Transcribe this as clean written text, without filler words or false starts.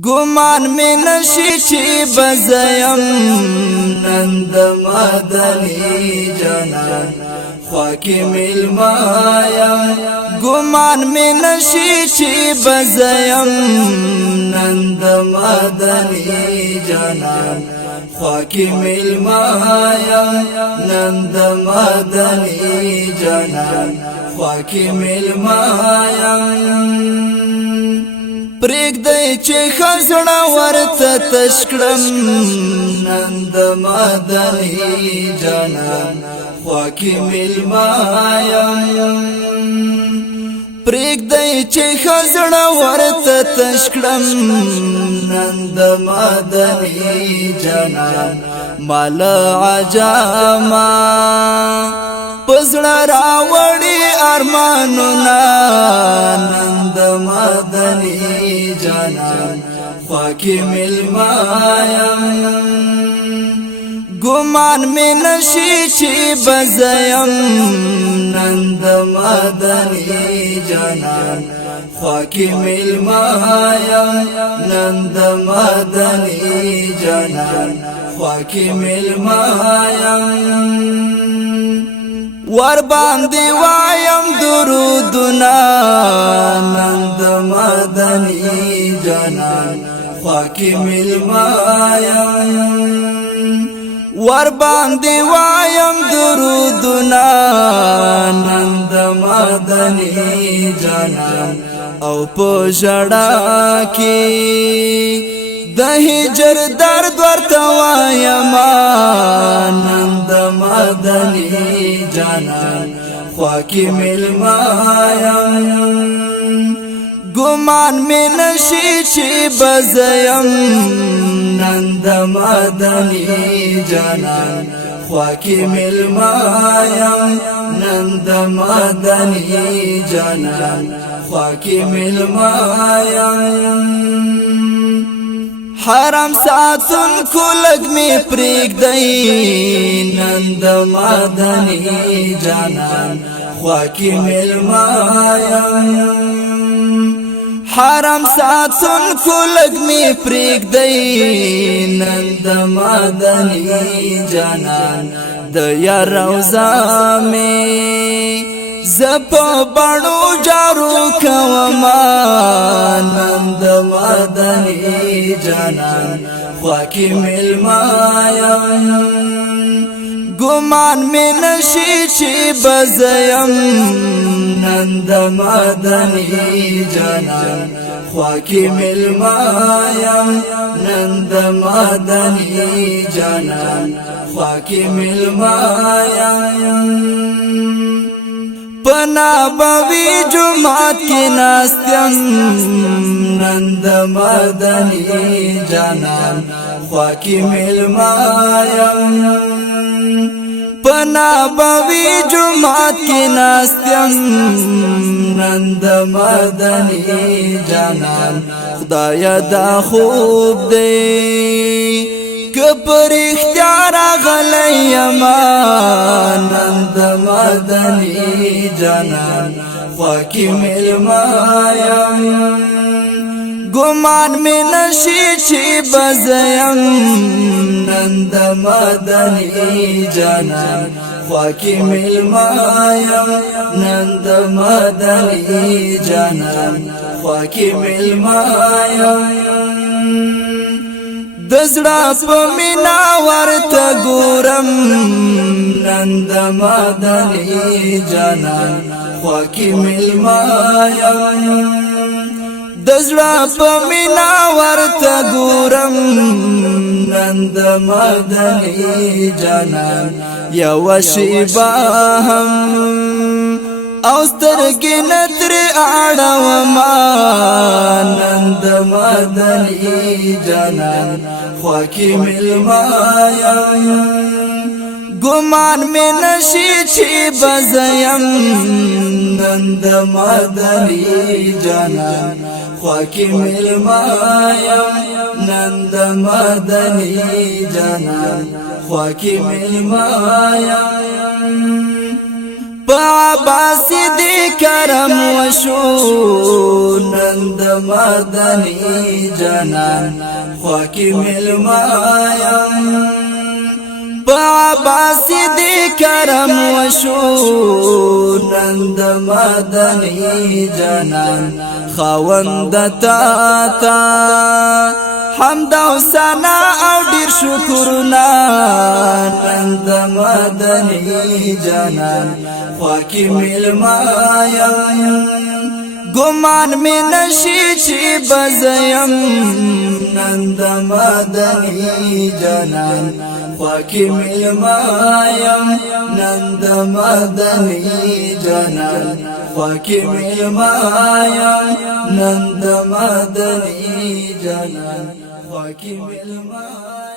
گمان می نشی چی بزیم نند مدنی جانان خواکی ملمایم گمان می نشی چی بزیم نند مدنی جانان خواکی ملمایم نند مدنی جانان خواکی ملمایم پریک دی چه خزړه ورته تشکړم نند مدني جانان خواکی ملمایم پریک دی چه خزړه ورته تشکړم نند مدني جانان مال عجاما پزړه راوړي ارمانونه نند مدني جانان خواکی ملمایم گمان می نشی چی بزیم نند مدني جانان خواکی ملمایم نند مدني جانان خواکی ملمایم ور باندې وایم درودنا نند مدني جانان خواکی ملمایم ور باندې وایم درودنا نند مدني جانان او په ژړا کې د هجر درد ورته وایم نند مدني جانان خواکی ملمایم گمان می نشی چی بزیم نند مدني جانان خواکی ملمایم نند مدني جانان خواکی ملمایم حرم ساتون کولگ می پریک دی نند مدني جانان خواکی ملمایم حرم ساتون کولگ می پریک دی نند مدني جانان د یا روزا می زپ بانو جارو کوما نند مدني جانان خواکی ملمایم گمان می نشی چی بزیم نند مدني جانان خواکی ملمایم نند مدني جانان خواکی ملمایم پنا بوی جماعت کی ناستیم نند مدني جانان خواکی ملمایم پنا بوی جماعت کی ناستیم نند مدني جانان خدایا دا خوب دی کپر اختیار غلیم نند مدني جانان خواکی ملمایم گمان می نشی چی بزیم نند مدني جانان خواکی ملمایم نند مدني جانان خواکی ملمایم دزړه په مینا ورته ګورم نند مدني جانان خواکی ملمایم دزړه په مینا ورته ګورم نند مدني جانان یو شیبه هم او سترګې نتر اړوما نند مدني جانان خواکی ملمایم گمان می نشی چی بزیم نند مدني جانان خواکی ملمایم نند مدني جانان خواکی ملمایم عباس دی کرم وشو نند مدنی جنان خواکی ملمایم عباس دی کرم وشو نند مدنی جنان خواند تا حمد و ثنا او ډیر شکرنا نند مدنی جنان خواکی ملمایم گمان می نشی چی بزیم نند مدنی جنان خواکی ملمایم نند مدنی جنان خواکی ملمایم نند مدنی جنان خواکی ملمایم